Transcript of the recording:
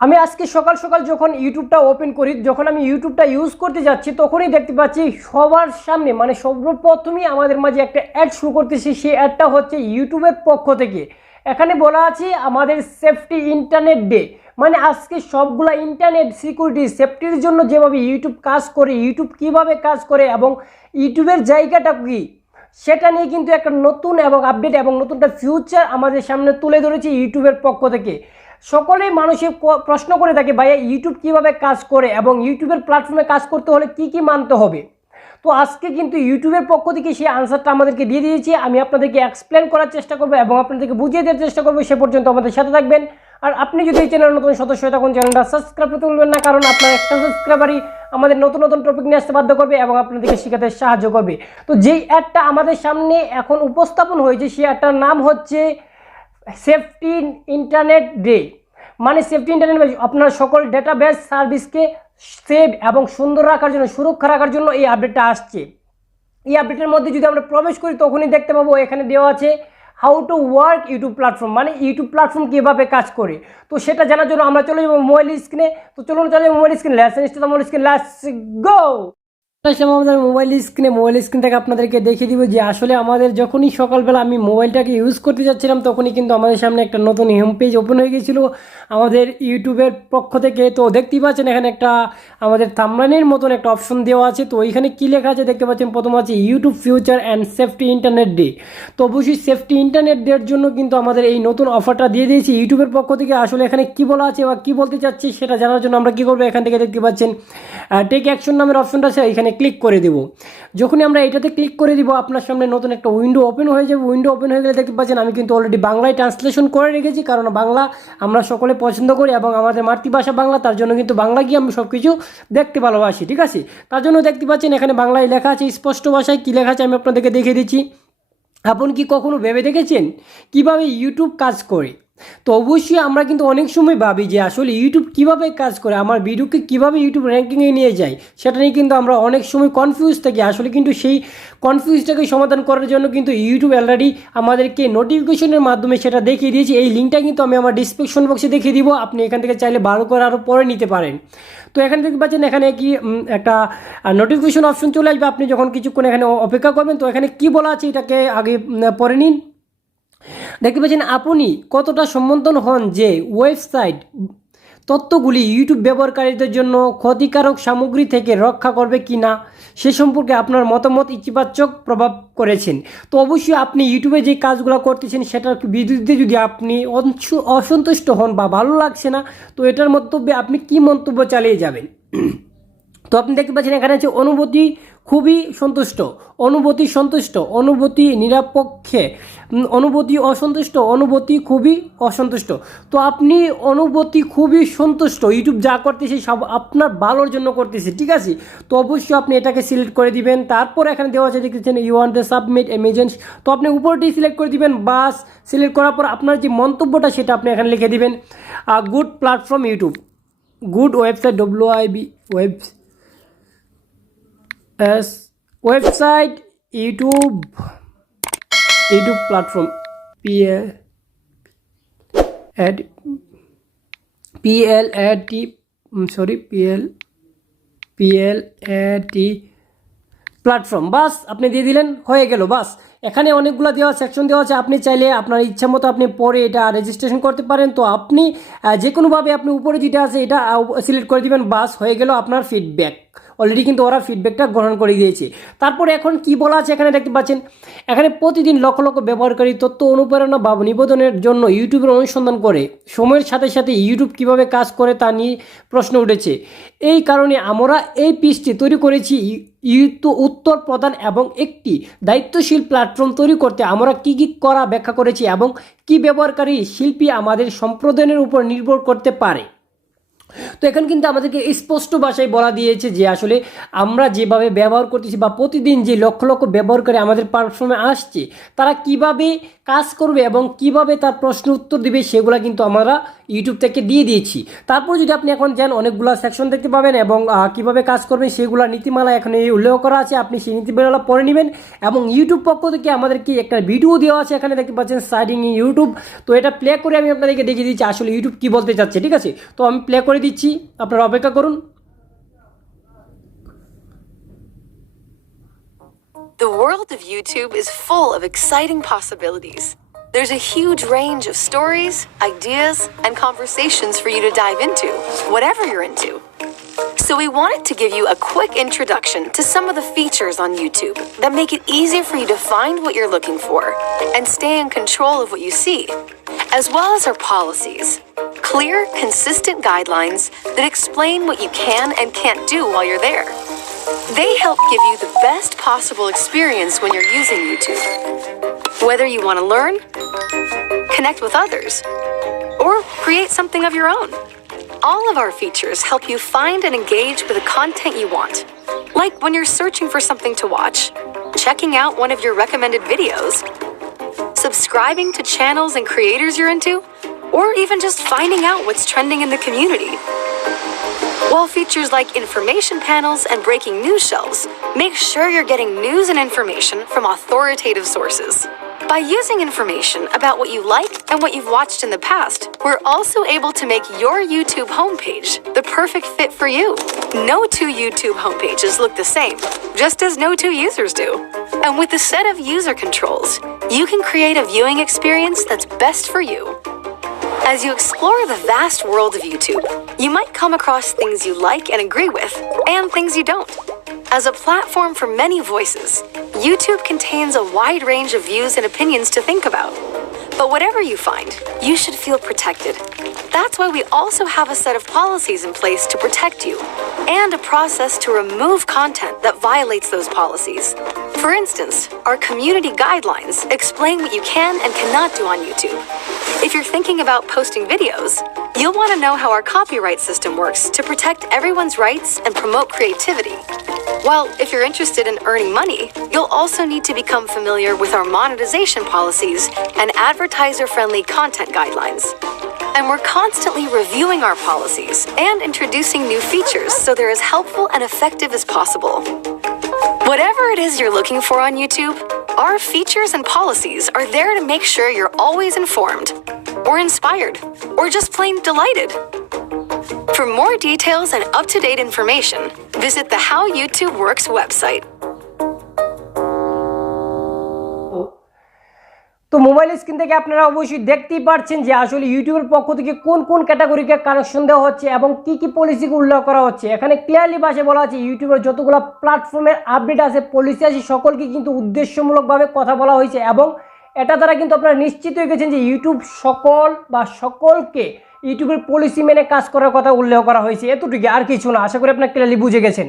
আমি আজকে সকাল সকাল যখন ইউটিউবটা ওপেন করি, যখন আমি ইউটিউবটা ইউজ করতে যাচ্ছি, তখনই দেখতে পাচ্ছি সবার সামনে মানে সর্বপ্রথমই আমাদের মাঝে একটা অ্যাড শুরু করতেছি। সেই অ্যাডটা হচ্ছে ইউটিউবের পক্ষ থেকে। এখানে বলা আছে আমাদের সেফটি ইন্টারনেট ডে, মানে আজকে সবগুলা ইন্টারনেট সিকিউরিটি সেফটির জন্য যেভাবে ইউটিউব কাজ করে, ইউটিউব কিভাবে কাজ করে এবং ইউটিউবের জায়গাটা কী, সেটা নিয়ে কিন্তু একটা নতুন এবং আপডেট এবং নতুনটা ফিউচার আমাদের সামনে তুলে ধরেছে ইউটিউবের পক্ষ থেকে। সকলেই মানুষের প্রশ্ন করে থাকে, ভাইয়া ইউটিউব কিভাবে কাজ করে এবং ইউটিউবের প্ল্যাটফর্মে কাজ করতে হলে কি কি মানতে হবে। তো আজকে কিন্তু ইউটিউবের পক্ষ থেকে সেই আনসারটা আমাদেরকে দিয়ে দিয়েছি। আমি আপনাদেরকে এক্সপ্লেন করার চেষ্টা করবো এবং আপনাদেরকে বুঝিয়ে দেওয়ার চেষ্টা করবো। সে পর্যন্ত আমাদের সাথে থাকবেন। আর আপনি যদি এই চ্যানেলের নতুন সদস্য হয়ে থাকুন, চ্যানেলটা সাবস্ক্রাইব করতে ভুলবেন না, কারণ আপনার একটা সাবস্ক্রাইবারই আমাদের নতুন নতুন টপিক নিয়ে আসতে বাধ্য করবে এবং আপনাদেরকে শেখাতে সাহায্য করবে। তো যেই অ্যাডটা আমাদের সামনে এখন উপস্থাপন হয়েছে, সেই অ্যাডটার নাম হচ্ছে সেফটি ইন্টারনেট ডে। মানে সেফটি ইন্টারনেট আপনার সকল ডেটাবেস সার্ভিসকে সেভ এবং সুন্দর রাখার জন্য, সুরক্ষা রাখার জন্য এই আপডেটটা আসছে। এই আপডেটের মধ্যে যদি আমরা প্রবেশ করি, তখনই দেখতে পাবো এখানে দেওয়া আছে how to work YouTube platform, মানে ইউটিউব প্ল্যাটফর্ম কীভাবে কাজ করে। তো সেটা জানার জন্য আমরা চলে যাবো মোবাইল স্ক্রিনে। তো চলুন চলে যাবো mobile screen, mobile screen, let's go. আমাদের মোবাইল স্ক্রিন থেকে আপনাদেরকে দেখিয়ে দিব যে আসলে আমাদের যখনই সকালবেলা আমি মোবাইলটাকে ইউজ করতে যাচ্ছিলাম, তখনই কিন্তু আমাদের সামনে একটা নতুন হোম পেজ ওপেন হয়ে গিয়েছিলো আমাদের ইউটিউবের পক্ষ থেকে। তো দেখতেই পাচ্ছেন এখানে একটা আমাদের থাম্বনেইলের মতন একটা অপশন দেওয়া আছে। তো এখানে কী লেখা আছে দেখতে পাচ্ছেন, প্রথম আছে YouTube future and safety internet day. তো অবশ্যই সেফটি ইন্টারনেট ডের জন্য কিন্তু আমাদের এই নতুন অফারটা দিয়ে দিয়েছি ইউটিউবের পক্ষ থেকে। আসলে এখানে কী বলা আছে বা কী বলতে চাচ্ছি সেটা জানার জন্য আমরা কী করবো, এখান থেকে দেখতে পাচ্ছেন টেক অ্যাকশন নামের অপশনটা আছে, এখানে ক্লিক করে দেব। যখনই আমরা এটাতে ক্লিক করে দিব, আপনার সামনে নতুন একটা উইন্ডো ওপেন হয়ে যাবে। উইন্ডো ওপেন হয়ে গেলে দেখতে পাচ্ছেন আমি কিন্তু অলরেডি বাংলায় ট্রান্সলেশন করে রেখেছি, কারণ বাংলা আমরা সকলে পছন্দ করি এবং আমাদের মাতৃভাষা বাংলা, তার জন্য কিন্তু বাংলা গিয়ে আমি সব কিছু দেখতে ভালোবাসি। ঠিক আছে, তার জন্য দেখতে পাচ্ছেন এখানে বাংলায় লেখা আছে, স্পষ্ট ভাষায় কী লেখা আছে আমি আপনাদেরকে দেখিয়ে দিচ্ছি। আপনি কি কখনো ভেবে দেখেছেন কিভাবে ইউটিউব কাজ করে? তো অবশ্যই আমরা কিন্তু অনেক সময় ভাবি যে আসলে ইউটিউব কিভাবে কাজ করে, আমার ভিডিওকে কিভাবে ইউটিউব র্যাঙ্কিংয়ে নিয়ে যায়, সেটা নিয়ে কিন্তু আমরা অনেক সময় কনফিউজ থাকি। আসলে কিন্তু সেই কনফিউজটাকে সমাধান করার জন্য কিন্তু ইউটিউব অলরেডি আমাদেরকে নোটিফিকেশনের মাধ্যমে সেটা দেখিয়ে দিয়েছে। এই লিঙ্কটা কিন্তু আমি আমার ডিসক্রিপশন বক্সে দেখিয়ে দিব, আপনি এখান থেকে চাইলে ভালো করে আরও পরে নিতে পারেন। তো এখানে দেখতে পাচ্ছেন এখানে কি একটা নোটিফিকেশন অপশন চলে আসবে, আপনি যখন কিছুক্ষণ এখানে অপেক্ষা করবেন। তো এখানে কি বলা আছে এটাকে আগে পড়ে নিন। দেখতে পাচ্ছেন আপনি কতটা সম্বোধন হন যে ওয়েবসাইট তথ্যগুলি ইউটিউব ব্যবহারকারীদের জন্য ক্ষতিকারক সামগ্রী থেকে রক্ষা করবে কি না সে সম্পর্কে আপনার মতামত ইতিবাচক প্রভাব করেছেন। তো অবশ্যই আপনি ইউটিউবে যে কাজগুলো করতেছেন সেটার বিরুদ্ধে যদি আপনি অসন্তুষ্ট হন বা ভালো লাগছে না, তো এটার মন্তব্যে আপনি কি মন্তব্য চালিয়ে যাবেন। তো আপনি দেখতে পাচ্ছেন এখানে আছে অনুভূতি খুবই সন্তুষ্ট, অনুভূতি সন্তুষ্ট, অনুভূতি নিরপেক্ষে, অনুভূতি অসন্তুষ্ট, অনুভূতি খুবই অসন্তুষ্ট। তো আপনি অনুভূতি খুবই সন্তুষ্ট, ইউটিউব যা করতেছে সব আপনার ভালোর জন্য করতেছে। ঠিক আছে, তো অবশ্যই আপনি এটাকে সিলেক্ট করে দিবেন। তারপর এখানে দেওয়া আছে দেখতেছেন ইউ ওয়ান্ট টু সাবমিট এমেজেন্স। তো আপনি উপরটি সিলেক্ট করে দিবেন। বাস সিলেক্ট করার পর আপনার যে মন্তব্যটা সেটা আপনি এখানে লিখে দিবেন। Good platform YouTube, good website WIB website YouTube platform PLAT platform. বাস আপনি দিয়ে দিলেন, হয়ে গেল। বাস এখানে অনেকগুলো দেওয়া সেকশন দেওয়া আছে, আপনি চাইলে আপনার ইচ্ছা মতো আপনি পরে এটা রেজিস্ট্রেশন করতে পারেন। তো আপনি যে কোনোভাবে আপনি উপরে যেটা আছে এটা সিলেক্ট করে দিবেন। বাস হয়ে গেল আপনার ফিডব্যাক। অলরেডি কিন্তু ওরা ফিডব্যাকটা গ্রহণ করে দিয়েছে। তারপরে এখন কি বলা আছে এখানে দেখতে পাচ্ছেন, এখানে প্রতিদিন লক্ষ লক্ষ ব্যবহারকারী তথ্য অনুপ্রেরণা বা নিবেদনের জন্য ইউটিউবের অনুসন্ধান করে। সময়ের সাথে সাথে ইউটিউব কিভাবে কাজ করে তা নিয়ে প্রশ্ন উঠেছে। এই কারণে আমরা এই পেজটি তৈরি করেছি উত্তর প্রদান এবং একটি দায়িত্বশীল প্ল্যাটফর্ম তৈরি করতে আমরা কী কী করা ব্যাখ্যা করেছি এবং কি ব্যবহারকারী শিল্পী আমাদের সম্প্রদায়ের উপর নির্ভর করতে পারে। তো এখন কিন্তু আমাদেরকে স্পষ্ট ভাষায় বলা দিয়েছে যে আসলে আমরা যেভাবে ব্যবহার করতেছি বা প্রতিদিন যে লক্ষ লক্ষ ব্যবহারকারী আমাদের প্ল্যাটফর্মে আসছে তারা কিভাবে কাজ করবে এবং কিভাবে তার প্রশ্ন উত্তর দেবে সেগুলো কিন্তু আমরা ইউটিউব থেকে দিয়ে দিয়েছি। তারপর যদি আপনি এখন যান অনেকগুলো সেকশন দেখতে পাবেন এবং কিভাবে কাজ করবেন সেগুলো নীতিমালা এখানে উল্লেখ করা আছে, আপনি সেই নীতিমালা পড়ে নেবেন। এবং ইউটিউব পক্ষ থেকে আমাদেরকে একটা ভিডিও দেওয়া আছে, এখানে দেখতে পাচ্ছেন সাইডিং ইউটিউব। তো এটা প্লে করে আমি আপনাদেরকে দেখিয়ে দিচ্ছি আসলে ইউটিউব কি বলতে চাচ্ছে, ঠিক আছে? তো আমি প্লে করে দিচ্ছি, আপনারা অপেক্ষা করুন। The world of YouTube is full of exciting possibilities. There's a huge range of stories, ideas, and conversations for you to dive into, whatever you're into. So we wanted to give you a quick introduction to some of the features on YouTube that make it easier for you to find what you're looking for and stay in control of what you see, as well as our policies. Clear, consistent guidelines that explain what you can and can't do while you're there. They help give you the best possible experience when you're using YouTube. Whether you want to learn, connect with others, or create something of your own. All of our features help you find and engage with the content you want. Like when you're searching for something to watch, checking out one of your recommended videos, subscribing to channels and creators you're into, or even just finding out what's trending in the community. While features like information panels and breaking news shelves make sure you're getting news and information from authoritative sources. By using information about what you like and what you've watched in the past, we're also able to make your YouTube homepage the perfect fit for you. No two YouTube homepages look the same, just as no two users do. And with a set of user controls, you can create a viewing experience that's best for you. As you explore the vast world of YouTube, you might come across things you like and agree with, and things you don't. As a platform for many voices, YouTube contains a wide range of views and opinions to think about. But whatever you find, you should feel protected. That's why we also have a set of policies in place to protect you, and a process to remove content that violates those policies. For instance, our community guidelines explain what you can and cannot do on YouTube. If you're thinking about posting videos, you'll want to know how our copyright system works to protect everyone's rights and promote creativity. While if you're interested in earning money, you'll also need to become familiar with our monetization policies and advertiser-friendly content guidelines. And we're constantly reviewing our policies and introducing new features so they're as helpful and effective as possible. Whatever it is you're looking for on YouTube, our features and policies are there to make sure you're always informed, or inspired, or just plain delighted. For more details and up-to-date information, visit the How YouTube Works website. তো mobile screen থেকে আপনারা অবশ্যই দেখতেই পাচ্ছেন যে আসলে ইউটিউবের পক্ষ থেকে কোন কোন ক্যাটাগরিকে কানেকশন দেওয়া হচ্ছে এবং কি কি পলিসিকে উল্লেখ করা হচ্ছে। এখানে ক্লিয়ারলি ভাষায় বলা আছে ইউটিউবের যতগুলো প্ল্যাটফর্মের আপডেট আছে, পলিসি আছে, সকলকে কিন্তু উদ্দেশ্যমূলকভাবে কথা বলা হয়েছে এবং এটা দ্বারা কিন্তু আপনারা নিশ্চিত হয়ে গেছেন যে ইউটিউব সকলকে ইউটিউবের পলিসি মেনে কাজ করার কথা উল্লেখ করা হয়েছে। এতটুকু, আর কিছু না। আশা করি আপনারা ক্লিয়ারলি বুঝে গেছেন।